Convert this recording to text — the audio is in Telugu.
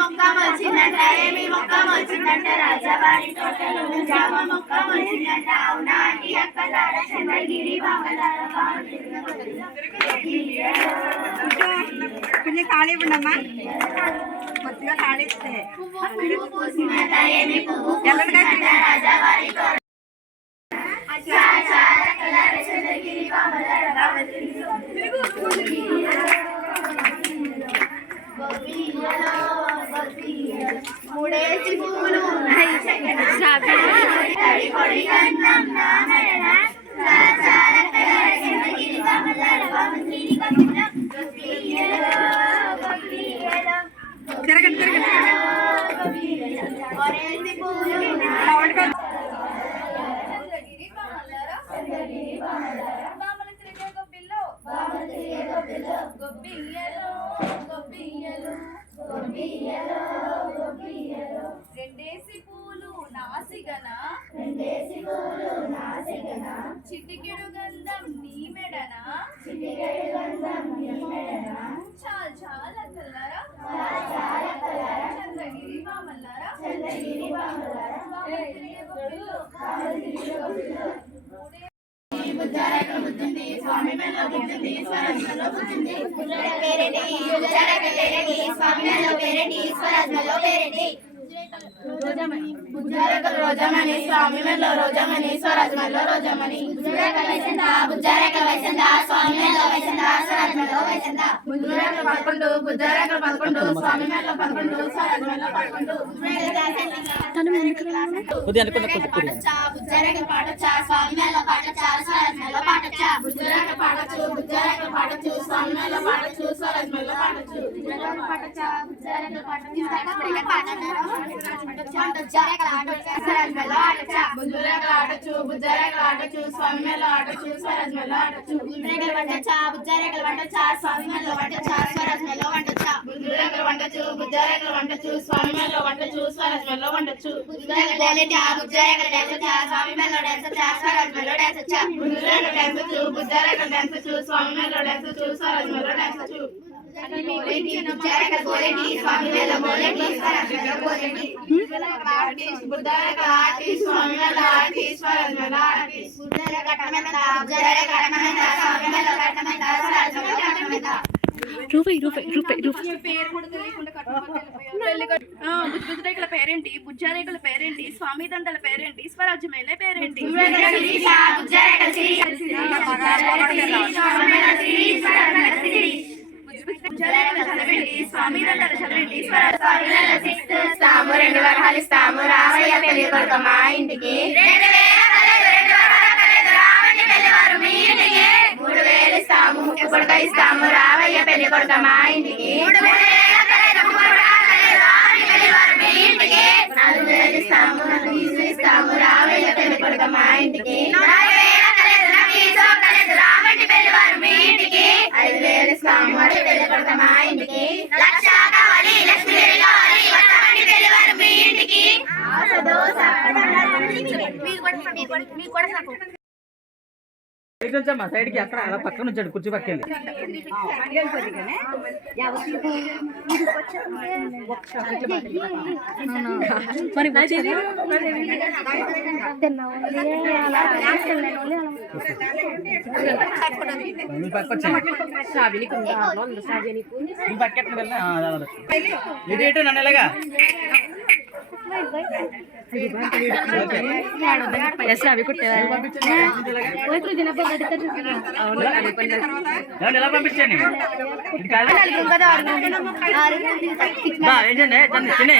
మొక్క మొలిచిందంట ఏమి మొక్క మొలిచిందంట రాజావారి తోటలో జామ మొక్క మొలిచిందంట అవునా ఆంటీ అక్కలార చంద్రగిరి బామలార కొంచెం ఖాళీ ఉండమ్మా కొద్దిగా ఖాళీ ఇస్తే పువ్వు పూసిందంట ఏమి పువ్వు పూసిందంట రాజావారి తోట చంద్రగిరి బామలార మూడేసి పూలు రెండేసి పూలు నాసిగన చిటికెడు గంధం నీ మెడన చాల్ చాల కల్లరా చంద్రగిరి బామల్లారా స్వామి మెల్లో బుద్ధుంది స్వరాజ్యంలో బుద్ధుంది రోజమని స్వామి మెల్లో రోజమని స్వరాజ్యంలో రోజమని బుజ్జారేకల వైసంద స్వామి మెల్లో వైసంద స్వరాజ్యంలో వైసంద బుజ్జారేకల 11 బుజ్జారేకల 11 స్వామి మెల్లో 11 స్వరాజ్యంలో 11 బుజ్జారేకల పాటొచ్చా స్వామి మెల్లో పాటొచ్చా స్వరాజ్యంలో పాటొచ్చా బుజ్జారేకల పాడొచ్చు బుజ్జారేకల పాడొచ్చు స్వామి మెల్లో పాడొచ్చు స్వరాజ్యంలో పాడొచ్చు బుజ్జారేకల పాటొచ్చా బుజ్జారేకల పాటొచ్చు బుజ్జారేకల ఆడొచ్చు బుజ్జారేకల ఆడొచ్చు స్వామి మెల్లో ఆడొచ్చు స్వరాజ్యంలో ఆడొచ్చు బుజ్జారేకల వంటొచ్చా బుజ్జారేకల వంటొచ్చా స్వామి మెల్లో వంటొచ్చా స్వరాజ్యంలో వంటొచ్చా బుజ్జారేకల వంటొచ్చు బుజ్జారేకల వంటొచ్చు స్వామి మెల్లో వంటొచ్చు స్వరాజ్యంలో వంటొచ్చు బుజ్జారేకల డాన్సొచ్చా బుజ్జారేకల డాన్సొచ్చా స్వామి మెల్లో డాన్సొచ్చా స్వరాజ్యంలో డాన్సొచ్చా బుజ్జారేకల డాన్సొచ్చు బుజ్జారేకల డాన్సొచ్చు స్వామి మెల్లో డాన్సొచ్చు స్వరాజ్యంలో డాన్సొచ్చు బుజ్జారేకల బోలేటి స్వామి మెల్లో బోలేటి స్వరాజ్యంలో బోలేటి బుజ్జారేకల ఆర్టిస్ట్ స్వామి మెల్లో ఆర్టిస్ట్ స్వరాజ్యంలో ఆర్టిస్ట్ బుజ్జారేకల కట్టమంద బుజ్జారేకల కట్టమంద స్వామి మెల్లో కట్టమంద స్వరాజ్యంలో కట్టమంద బుజ్జరేకల పేరేంటి బుజ్జారేకల పేరేంటి స్వామి దండల పేరేంటి స్వరాజ్యమేలే పేరేంటి స్వామి దండల చదివేంటి ఇస్తాము 2 వరహాలు ఇస్తాము రావయ్య పెళ్లి కొడుకు మా ఇంటికి 3000 ఇస్తాము ముక్కు కొడుక ఇస్తాము రావయ్య పెళ్లి కొడుక మా ఇంటికి 4000 ఇస్తాము ఫీజు ఇస్తాము రావయ్య పెళ్లి కొడుక మా ఇంటికి 5000 ఇస్తాము పెళ్లి కొడుక మా ఇంటికి లక్ష సైడ్ నుంచమ్మా సైడ్కి అక్కడ అలా పక్కన ఉంచాడు కుర్చీ పక్కన ఇటు నన్ను ఎలాగా ఎలా పంపించండి ఏంటండి చిన్న